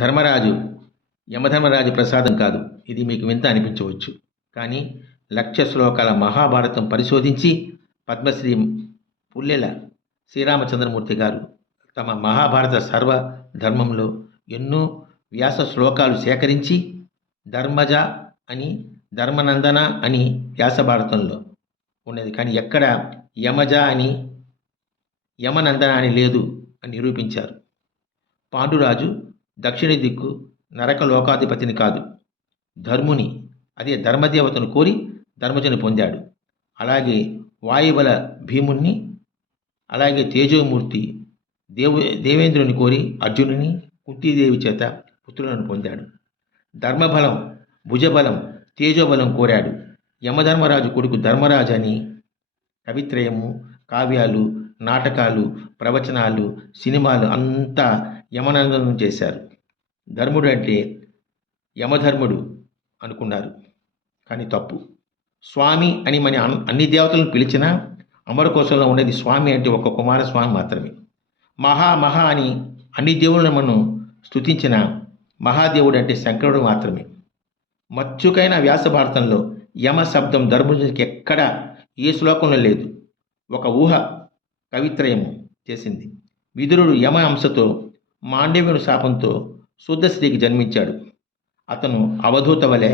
ధర్మరాజు యమధర్మరాజు ప్రసాదం కాదు. ఇది మీకు వింత అనిపించవచ్చు. కానీ లక్ష శ్లోకాల మహాభారతం పరిశోధించి పద్మశ్రీ పుల్లెల శ్రీరామచంద్రమూర్తి గారు తమ మహాభారత సర్వ ధర్మంలో ఎన్నో వ్యాస శ్లోకాలు సేకరించి ధర్మజ అని, ధర్మనందన అని వ్యాస భారతంలో ఉన్నది. కానీ ఎక్కడ యమజ అని, యమనందన అని లేదు అని నిరూపించారు. పాండురాజు దక్షిణ దిక్కు నరక లోకాధిపతిని కాదు, ధర్ముని, అదే ధర్మదేవతను కోరి ధర్మజను పొందాడు. అలాగే వాయుబల భీముణ్ణి, అలాగే తేజోమూర్తి దేవేంద్రుని కోరి అర్జునుని, కుంతీదేవి చేత పుత్రులను పొందాడు. ధర్మబలం, భుజబలం, తేజోబలం కోరాడు. యమధర్మరాజు కొడుకు ధర్మరాజు అని కవిత్రయము, కావ్యాలు, నాటకాలు, ప్రవచనాలు, సినిమాలు అంతా యమనందనం చేశారు. ధర్ముడు అంటే యమధర్ముడు అనుకున్నారు, కానీ తప్పు. స్వామి అని మన అన్ని దేవతలను పిలిచినా అమరకోశంలో ఉండేది స్వామి అంటే ఒక కుమారస్వామి మాత్రమే. మహా అని అన్ని దేవుళ్ళను మనం స్తుతించిన మహాదేవుడు అంటే శంకరుడు మాత్రమే. మచ్చుకైన వ్యాస భారతంలో యమ శబ్దం ధర్మజునికి ఎక్కడా ఏ శ్లోకంలో లేదు. ఒక ఊహ కవిత్రయము చేసింది. విదురుడు యమ అంశతో మాండవ్యుని శాపంతో శుద్ధశ్రీకి జన్మించాడు. అతను అవధూత వలె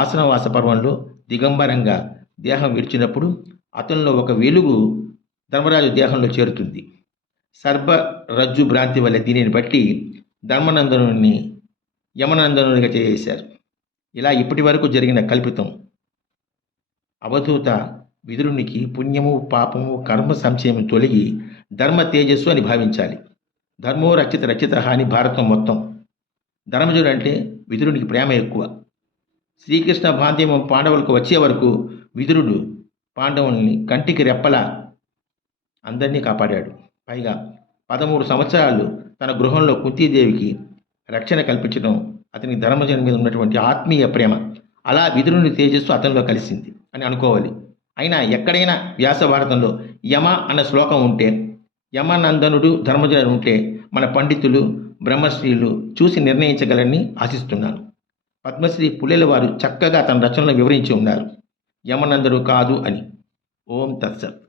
ఆసనవాస పర్వంలో దిగంబరంగా దేహం విడిచినప్పుడు అతనిలో ఒక వెలుగు ధర్మరాజు దేహంలో చేరుతుంది. సర్పరజ్జు భ్రాంతి వలె దీనిని బట్టి ధర్మనందనుని యమనందనునిగా చేశారు. ఇలా ఇప్పటి వరకు జరిగిన కల్పితం. అవధూత విదురునికి పుణ్యము, పాపము, కర్మ సంశయం తొలగి ధర్మ తేజస్సు అని భావించాలి. ధర్మో రక్షిత అని భారతం మొత్తం. ధర్మజుడు అంటే విదురునికి ప్రేమ ఎక్కువ. శ్రీకృష్ణ భాంత్యము పాండవులకు వచ్చే వరకు విదురుడు పాండవుల్ని కంటికి రెప్పలా అందరినీ కాపాడాడు. పైగా 13 సంవత్సరాలు తన గృహంలో కుంతీదేవికి రక్షణ కల్పించడం అతనికి ధర్మజుని మీద ఉన్నటువంటి ఆత్మీయ ప్రేమ. అలా విదురుని తేజస్సు అతనిలో కలిసింది అని అనుకోవాలి. అయినా ఎక్కడైనా వ్యాస భారతంలో యమ అన్న శ్లోకం ఉంటే, యమనందనుడు ధర్మజుడు ఉంటే మన పండితులు, బ్రహ్మశ్రీలు చూసి నిర్ణయించగలని ఆశిస్తున్నాను. పద్మశ్రీ పుల్లెల వారు చక్కగా తన రచనలో వివరించి ఉన్నారు, యమనందనుడు కాదు అని. ఓం తత్సత్.